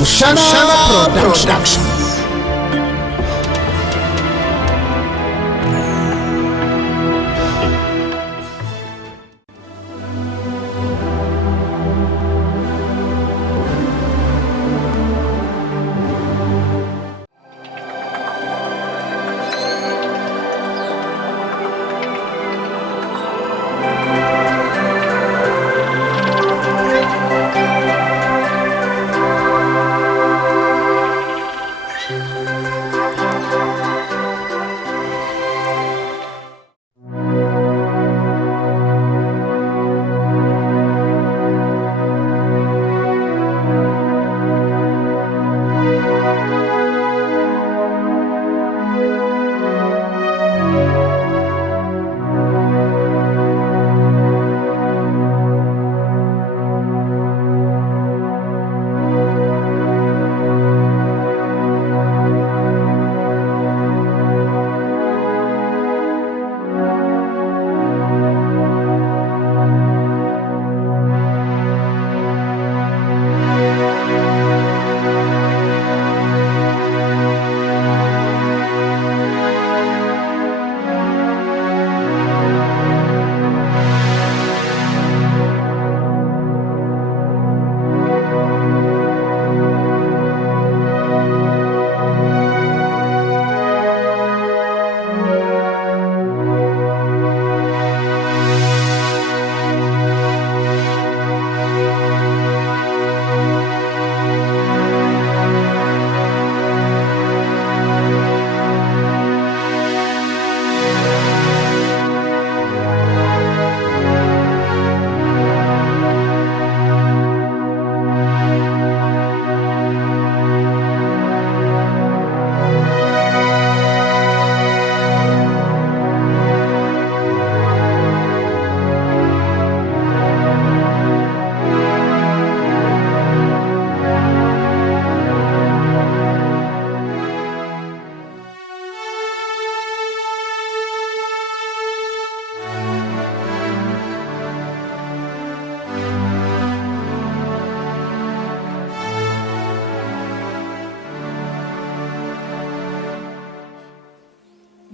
Mushana Production.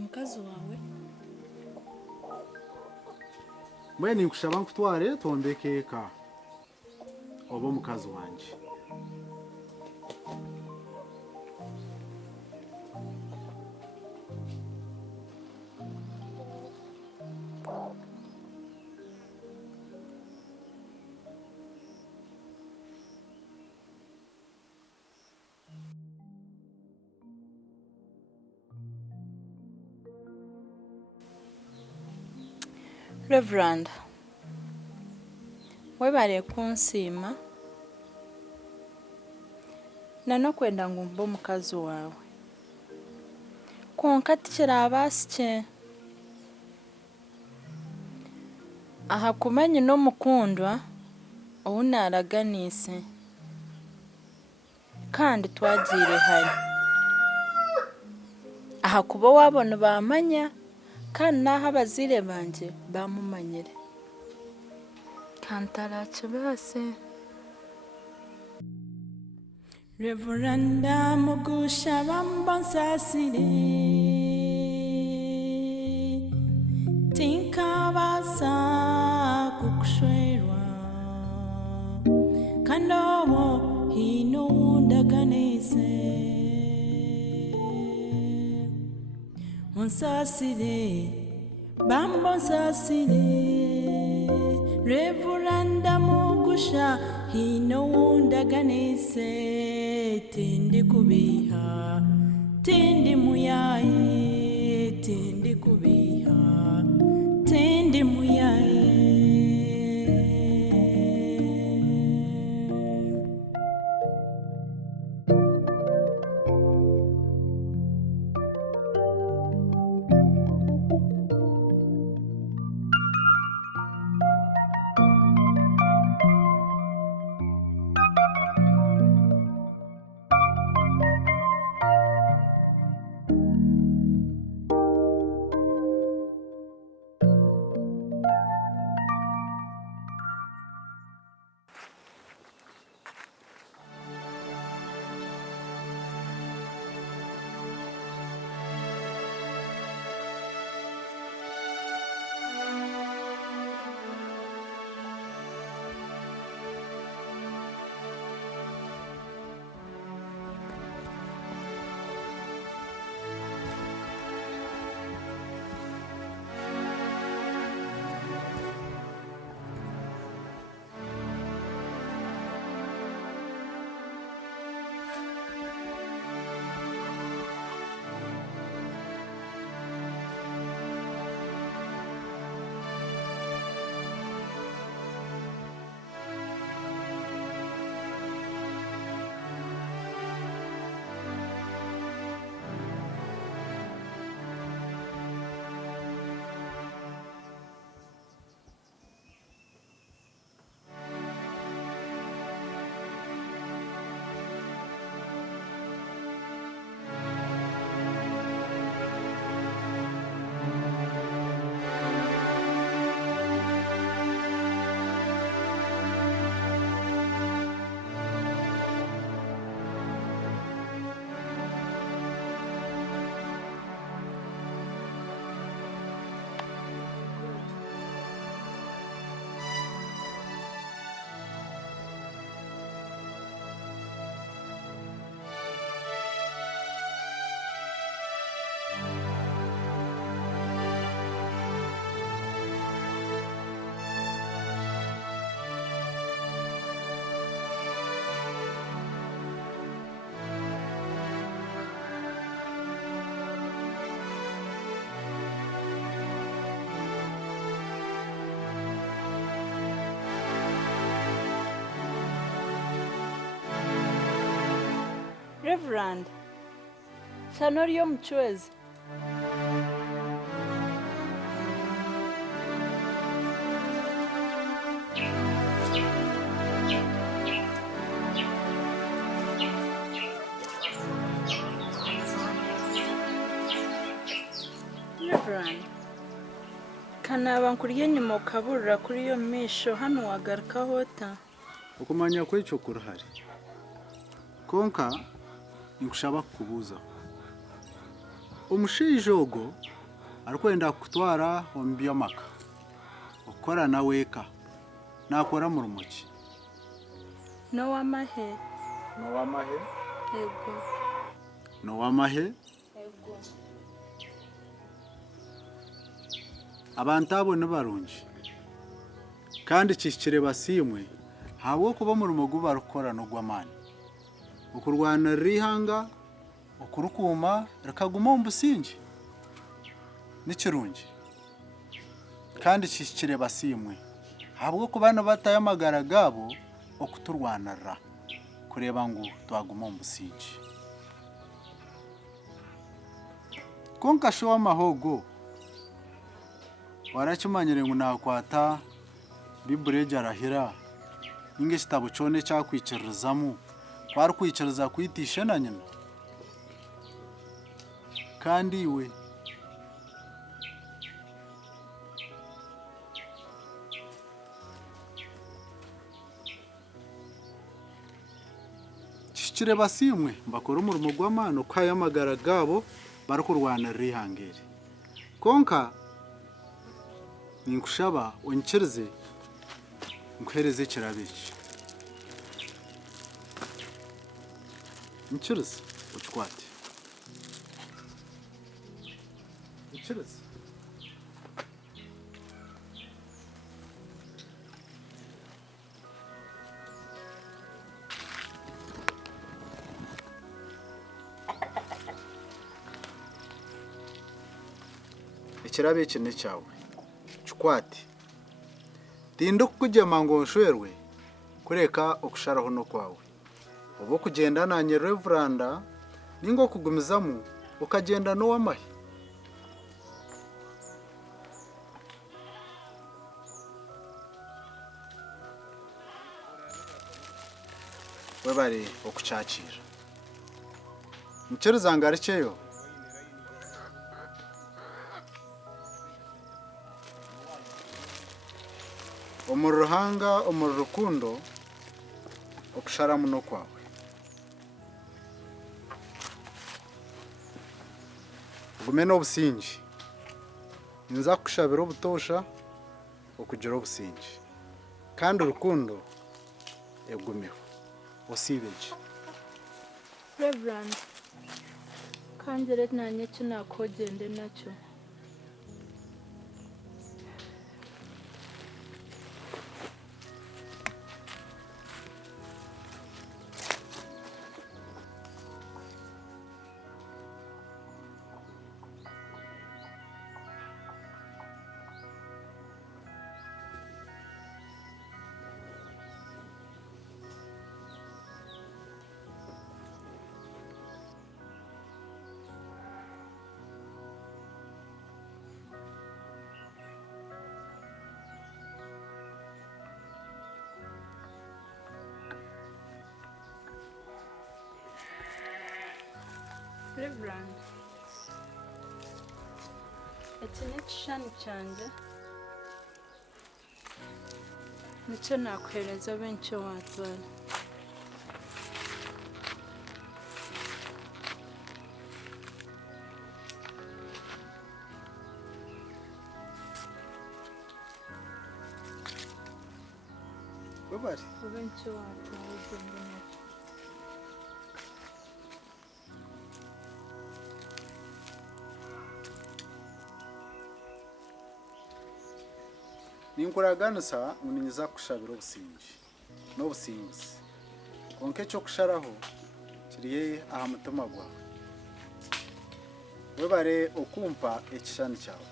Mukazi wawe mwene nkushaba nkutware tombeke ka obo mukazi wanje Reverend webale kunsiima nanokwenda ngu mbe omukazi wawe konka tikiraba asikye aha kumanya n'omukundwa ou naaraganiise kandi twagiire hari aha kuba wabona bamanya kandi n'aho abazaire banje bamumanyire kantarakibase Reverenda mugushaba mbonsasire tinkabasa kukushwerwa kandi obo hino wundaganiise onsasire bambonsasire Reverenda mugusha hino wundaganiise tindi kubiha tindi muyaye tindi kubiha tindi muyaye Reverend, shano ry'omuchwezi. Reverend, kanaba nkurya enyuma okaburira kuri iyo misho hano wagarukaho ota. Okumanya kw'ekyo kurahari. Konka nikushaba kukubuuza. Omushaija ogo arikwenda kukutwara omu by'amaka. Okukora nawe eka. Nakora murumo ki? N'owamahe. N'owamahe? Ego. N'owamahe? Ego. Abantu abo ni barungi. Kandi kihikire basiimwe habw'okuba omurumo ogu barikukora n'ogw'amaani. Okurwanirira ihanga, okurukuuma rikaguma omu busingi. Ni kirungi. Kandi kihikire basiimwe habw'okuba nibatayo amagara gaabo okuturwanirira kureeba ngu twaguma omu busingi. Konka sho w'amahogo warakimanyire ngu nakwata Biburi egi arahira ninga ekitabo kyona ekyakwikiririzamu kwarikwikiriza kwita ishe na nyina. Kandi iwe kihikire basiimwe mbakora omurumo gw'amaani okuhayo amagara gaabo barikurwanirira ihanga eri. Konka ninkushaba onyikirize nkuhereze ekirabo eki. Nkirize okikwate. Nkirize. Ekirabo eki ni kyawe. Kikwate. Tinda okukugema ngu onshwerwe kureka okusharaho n'okwawe. Oba okugenda nanye Reverend ninga okugumizamu okagenda n'owamahe. Webare okukyakira. Nkiriza ngarikyeyo. Omu ruhanga omu rukundo okusharamu n'okwawe. Gume n'obusingi. Nza kushabira obutosha okugira obusingi. Kandi urukundo egumeho. Osiibe ki? Reverend, kanjire nanye eki nakogende nakyo. Reverend, eki n'ekishushani kyangye nikyo nakuhereza obe nikyo watwara. Webare. Obe nikyo watwara ogende nakyo. Ninkuraganisa ngu ninza kushabira obusingi n'obusingizi. Konka ekyokusharaho kiri aha mutima gwawe. Webare okumpa ekishushani kyawe.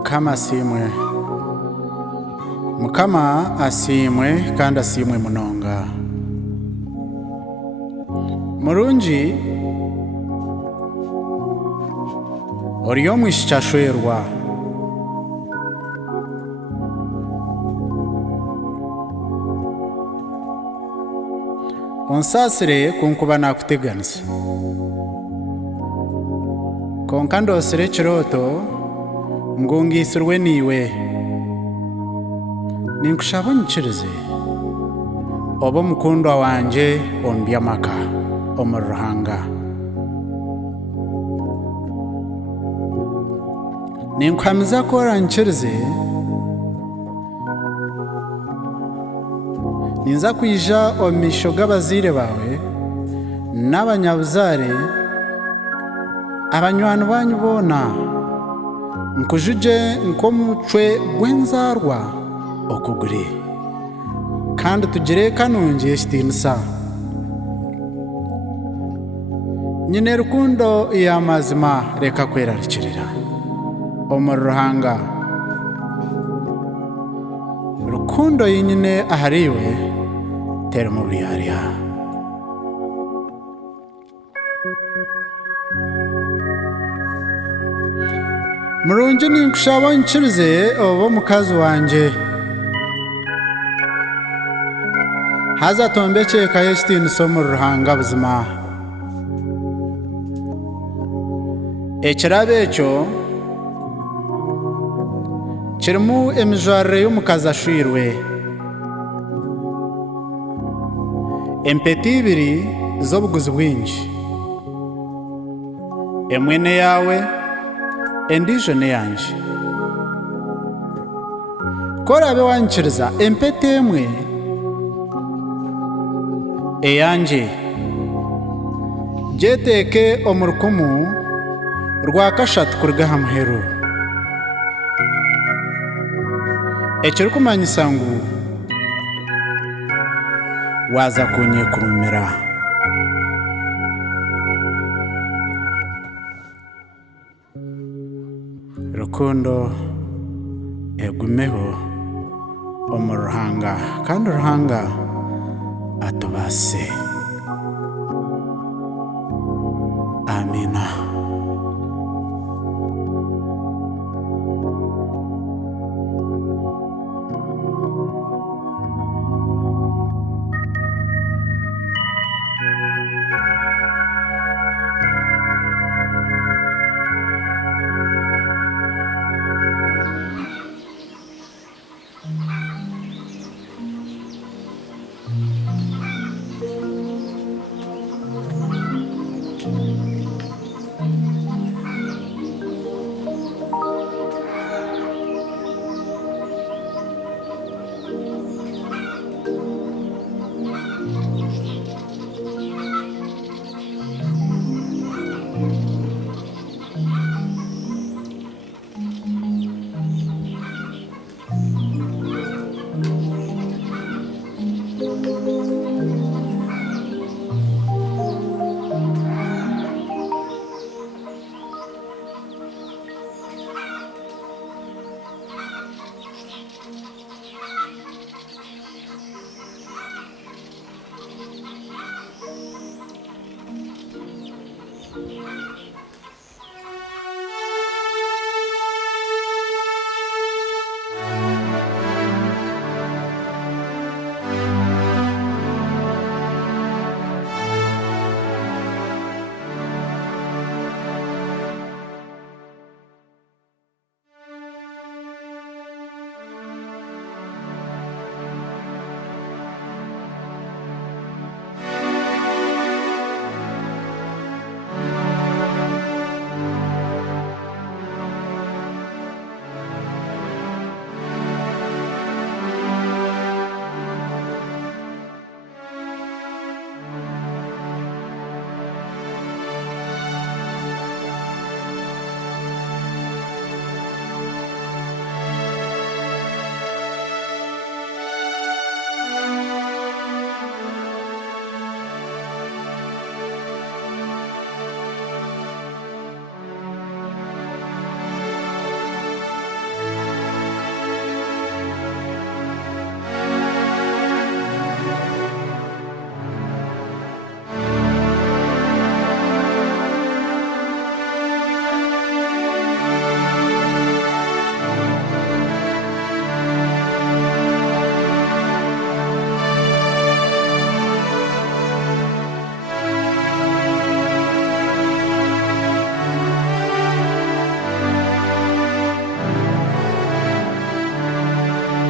Mukama asimwe. Mukama asimwe kandi asimwe munonga. Murungi oriyo mwishikyashwerwa. Onsasire kunkuba nakuteganisa. Konka ndosire kiroto ngungisirwe niwe. Ninkushaba unyikirize oba mukundwa wanje omu by'amaka omu Ruhanga. Ninkuhamiza ko oranyikirize ninza kwija omu maisho g'abazaire bawe n'abanyabuzaare abanywani banyu boona nkujuje nk'omucwe gw'enzarwa okugure kandi tugire kanungi ekitiinisa. Nyine rukundo y'amazima reka kwerarikirira omu Ruhanga. Rukundo yinyine ahari iwe tera mu byarya. Murungi ninkushaba unyikirize oba mukazi wanje haza tombekyeekayo ekitiinisa omu Ruhanga buzima. Ekirabo ekyo kirimu emijwarire y'omukazi ashwirwe. Empeta ibiri z'obuguzi bwingi, emwe n'eyawe endiijo n'eyangye. Korabe wanyikiriza empeta emwe eyangye gyeteeke omu rukumu rwa kashatu kuruga aha muheru. Ekirikumanyisa ngu waza kunyekurumira. Rukundo egumeho omu Ruhanga kandi Ruhanga atubase.